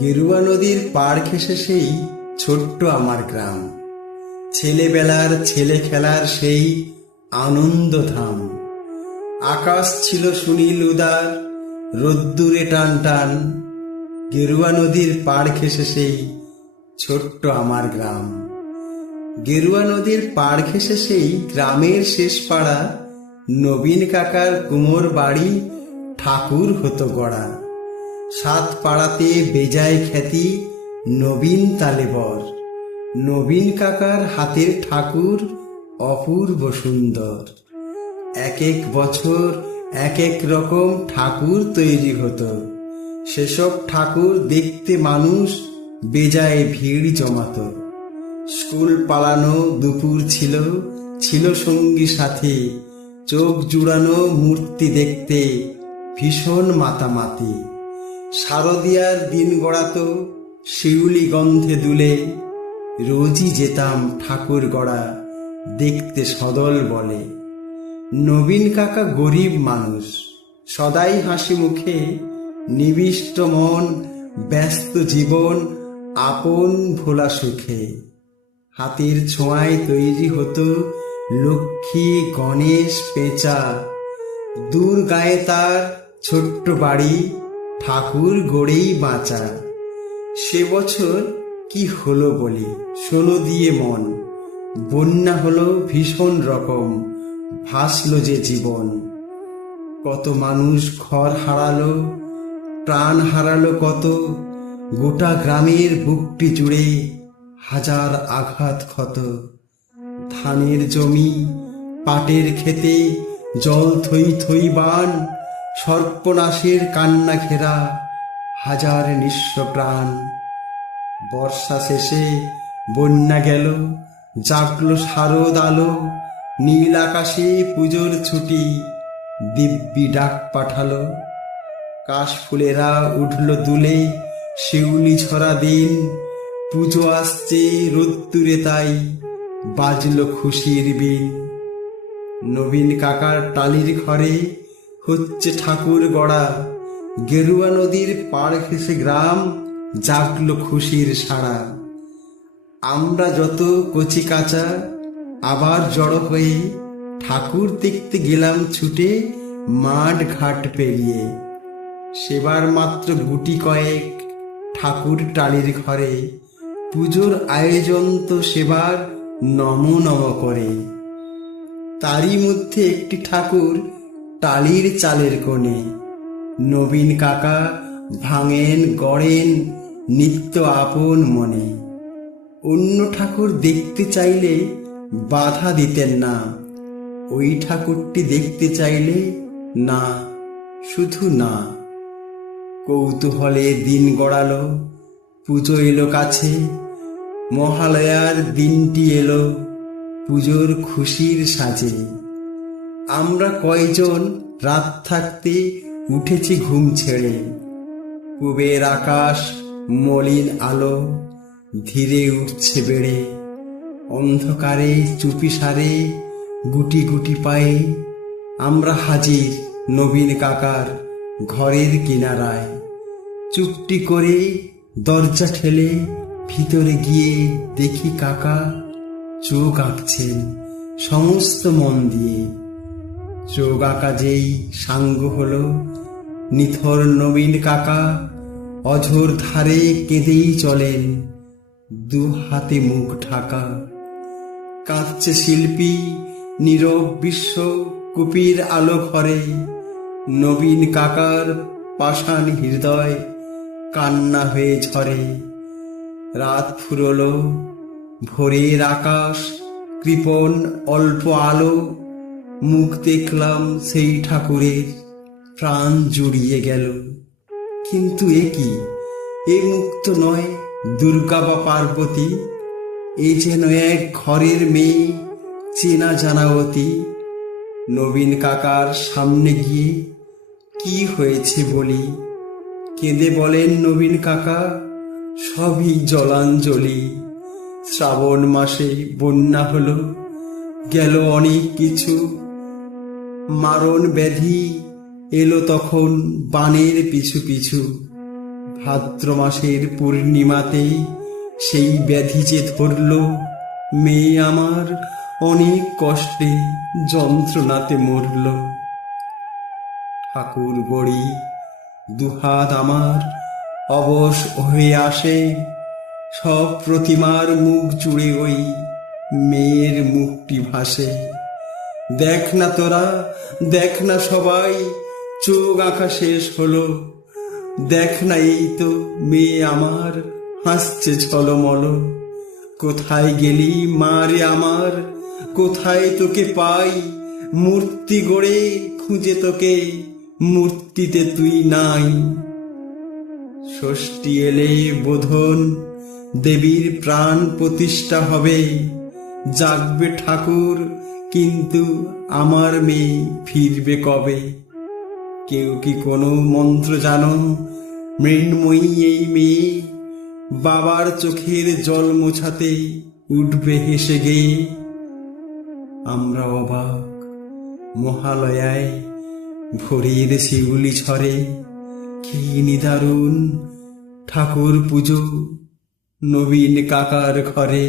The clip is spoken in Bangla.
গেরুয়া নদীর পাড় ঘেঁষে সেই ছোট্ট আমার গ্রাম, ছেলেবেলার ছেলে খেলার সেই আনন্দধাম। আকাশ ছিল সুনীল উদার, রোদ্দুরে টান টান। গেরুয়া নদীর পাড় ঘেঁষে সেই ছোট্ট আমার গ্রাম। গেরুয়া নদীর পাড় ঘেঁষে সেই গ্রামের শেষ পাড়া নবীন কাকার কুমোর বাড়ি ঠাকুর হতো গড়া। সাত পাড়াতে বেজায় খ্যাতি নবীন তালেবর। নবীন কাকার হাতের ঠাকুর অপূর্ব সুন্দর। এক এক বছর এক এক রকম ঠাকুর তৈরি হতো। সেসব ঠাকুর দেখতে মানুষ বেজায় ভিড় জমাত। স্কুল পালানো দুপুর ছিল, ছিল সঙ্গী সাথী। চোখ জুড়ানো মূর্তি দেখতে ভীষণ মাতামাতি। শারদিয়ার দিন গড়াতো শিউলি গন্ধে দুলে। রোজই যেতাম ঠাকুর গড়া দেখতে সদল বলে। নবীন কাকা গরিব মানুষ, সদাই হাসি মুখে। নিবিষ্ট মন, ব্যস্ত জীবন, আপন ভোলা সুখে। হাতের ছোঁয়ায় তৈরি হতো লক্ষ্মী, গণেশ, পেঁচা। দূর গায়ে তার ছোট্ট বাড়ি, ঠাকুর গড়েই বাঁচা। সে বছর কি হলো বলি, শোনো দিয়ে মন। বন্যা হলো ভীষণ রকম, ভাসলো যে জীবন। কত মানুষ ঘর হারালো, প্রাণ হারালো কত। গোটা গ্রামের বুকটি জুড়ে হাজার আঘাত ক্ষত। ধানের জমি, পাটের খেতে জল থই থই বান। সর্পনাশের কান্না ঘেরা হাজার নিঃস্ব প্রাণ। বর্ষা শেষে বন্যা গেল, জাগলো শারদ আলো। নীল আকাশে পুজোর ছুটি, দিব্যি ডাক পাঠালো। কাশফুলেরা উঠল দুলে, শিউলি ছড়া দিন। পুজো আসছে রোদ্দুরে, তাই বাজলো খুশির বিন। নবীন কাকার টালির ঘরে হচ্ছে ঠাকুর গড়া। গেরুয়া নদীর পাড় ঘেঁষে গ্রাম জাগলো খুশির সাড়া। আমরা যত কচি কাঁচা আবার জড়ো হয়ে ঠাকুর দেখতে গেলাম ছুটে মাঠ ঘাট পেরিয়ে। সেবার মাত্র গুটি কয়েক ঠাকুর টালির ঘরে। পুজোর আয়োজন তো সেবার নম নম করে। তারই মধ্যে একটি ঠাকুর টালির চালের কোণে। নবীন কাকা ভাঙেন গড়েন নিত্য আপন মনে। অন্য ঠাকুর দেখতে চাইলে বাধা দিতেন না, ওই ঠাকুরটি দেখতে চাইলে না, শুধু না। কৌতূহলে দিন গড়ালো, পুজো এলো কাছে। মহালয়ার দিনটি এলো পুজোর খুশির সাজে। আমরা কয়জন রাত থাকতে উঠেছি ঘুম ছেড়ে। পূবের আকাশ মলিন আলো ধীরে উঠছে বেড়ে। অন্ধকারে চুপিসারে গুটি গুটি পায়ে আমরা হাজির নবীন কাকার ঘরের কিনারায়। চুপটি করে দরজা ঠেলে ভিতরে গিয়ে দেখি কাকা চোখ আঁকছেন সমস্ত মন দিয়ে। চোখ আঁকা যেই সাঙ্গ হলো, নিথর নবীন কাকা অঝোর ধারে কেঁদেই চলেন, দু হাতে মুখ ঢাকা। কাঁদছে শিল্পী নীরব বিশ্ব কুপির আলো ঘরে। নবীন কাকার পাষাণ হৃদয় কান্না হয়ে ঝরে। রাত ফুরলো, ভোরের আকাশ কৃপণ অল্প আলো। মুখ দেখলাম সেই ঠাকুরের, প্রাণ জুড়িয়ে গেল। কিন্তু এ কি, এ মুখ তো নয় দুর্গা বা পার্বতী। এ যেন এক ঘরের মেয়ে, চেনা জানা অতি। নবীন কাকার সামনে গিয়ে কি হয়েছে বলি। কেঁদে বলেন নবীন কাকা, সবই জলাঞ্জলি। শ্রাবণ মাসে বন্যা হলো, গেল অনেক কিছু। মারণ ব্যাধি এলো তখন বানের পিছু পিছু। ভাদ্র মাসের পূর্ণিমাতে সেই ব্যাধি যে ধরল, মেয়ে আমার অনেক কষ্টে যন্ত্রণাতে মরল। ঠাকুর বড়ি দুহাত আমার অবশ হয়ে আসে, সব প্রতিমার মুখ জুড়ে ওই মেয়ের মুখটি ভাসে। দেখ না তোরা, দেখ না সবাই, চোখ আঁকা শেষ হলো। দেখ না এই তো মেয়ে আমার হাসছে ছলমল। কোথায় গেলি মা রে আমার, কোথায় তোকে পাই? মূর্তি গড়ে খুঁজে তোকে, মূর্তিতে তুই নাই। ষষ্ঠী এলে বোধন দেবীর প্রাণ প্রতিষ্ঠা হবে। জাগবে ঠাকুর, কিন্তু আমার মেয়ে ফিরবে কবে? কেউ কি কোনো মন্ত্র জানো? মৃন্ময়ী এই মেয়ে বাবার চোখের জল মোছাতে উঠবে হেসে গেয়ে। আমরা অবাক, মহালয়ায় ভোরের শিউলি ঝরে, কি নিদারুণ ঠাকুর পুজো নবীন কাকার ঘরে।